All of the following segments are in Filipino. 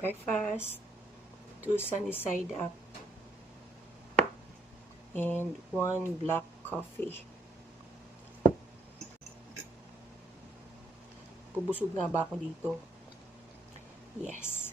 breakfast, 2 sunny side up, and 1 black coffee. Pubusog nga ba ako dito? Yes.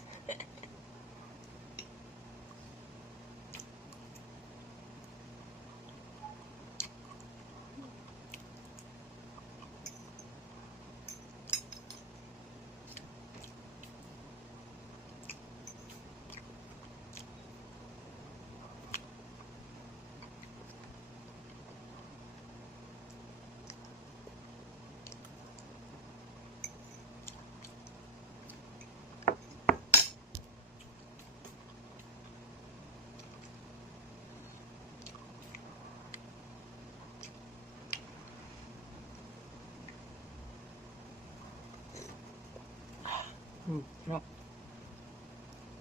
Sarap.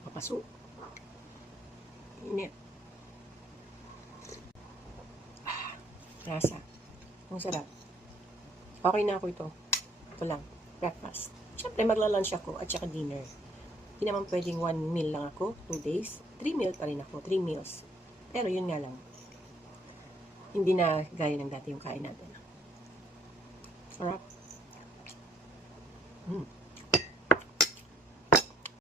Papaso. Init. Rasa. Ang sarap. Okay na ako ito. Ito lang. Breakfast. Siyempre, magla-lunch ako at saka dinner. Hindi naman pwedeng 1 meal lang ako. 2 days. 3 meal pa rin ako. 3 meals. Pero yun nga lang. Hindi na gaya ng dati yung kain natin. Sarap.